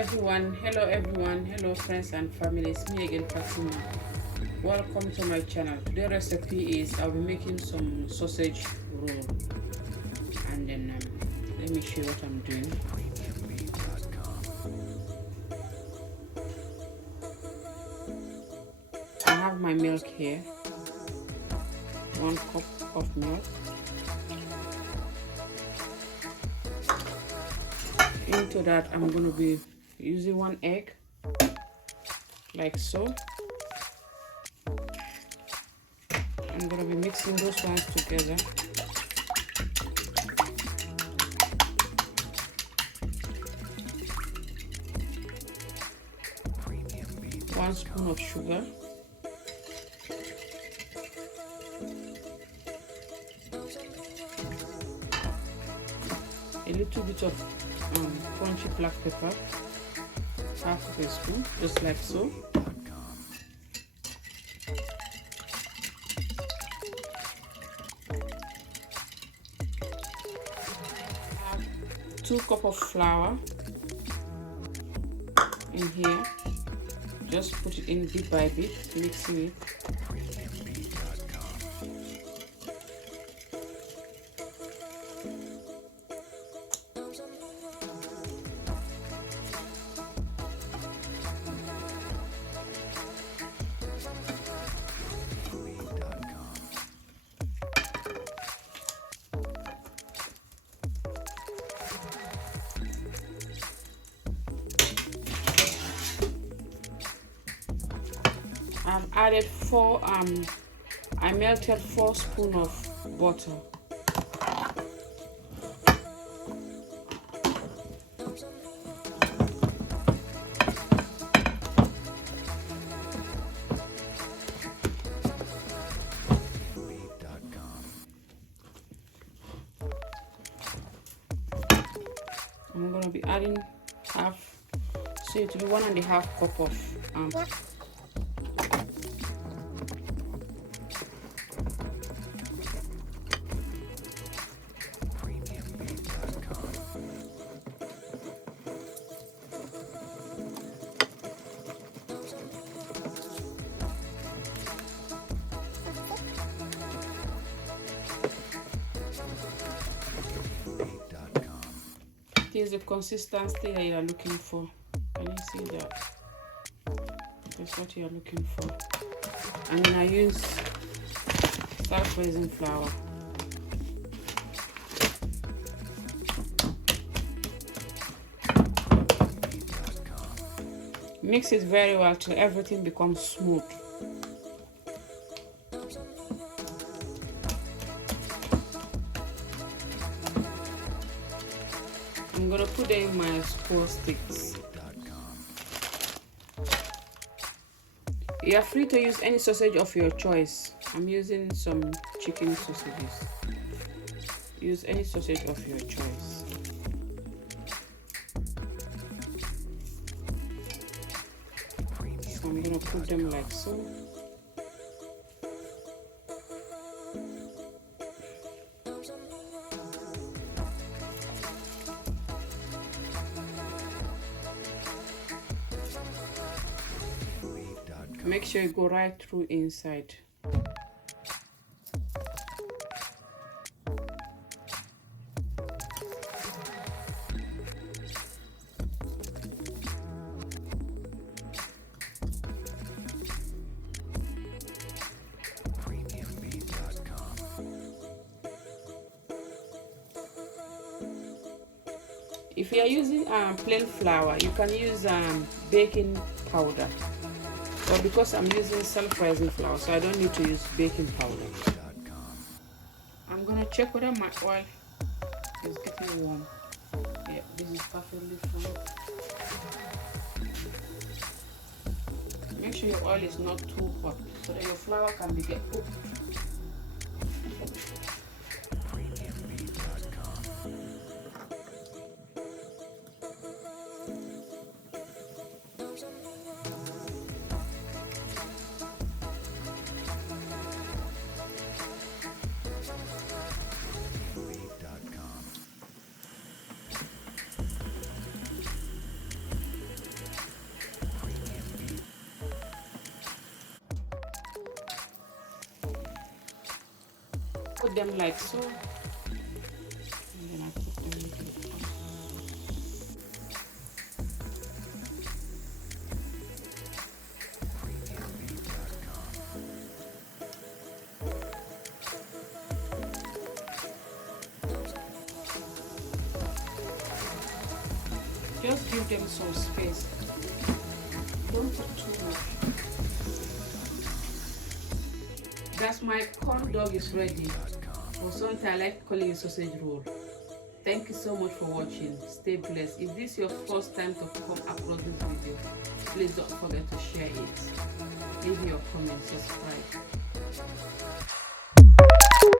hello friends and family. It's me again, Fatima. Welcome to my channel. Today's recipe is I'll be making some sausage roll, and then let me show you what I'm doing. I have my milk here, 1 cup of milk. Into that I'm going to be using 1 egg, like so. I'm going to be mixing those ones together. One spoon of sugar, a little bit of crunchy black pepper, half of a spoon, just like so. I have 2 cups of flour in here. Just put it in bit by bit, mixing it. I've added I melted 4 spoons of butter. I'm going to be adding half, so it will be 1.5 cup of Here's the consistency that you are looking for. Can you see that? That's what you are looking for. And then I use self-raising flour. Mix it very well till everything becomes smooth. I'm gonna put them in my square sticks. You are free to use any sausage of your choice. I'm using some chicken sausages. Use any sausage of your choice. So I'm gonna put them like so. Make sure you go right through inside. If you are using plain flour, you can use baking powder. But because I'm using self-raising flour, so I don't need to use baking powder. I'm gonna check whether my oil is getting warm. Yeah, this is perfectly fine. Make sure your oil is not too hot so that your flour can be get cooked. put them like so, and then I put them into the pot. Just give them some space. Don't put too much. That's my corn dog is ready. Or sometimes I like calling it sausage roll. Thank you so much for watching. Stay blessed. If this is your first time to come across this video, please don't forget to share it. Leave your comment, subscribe.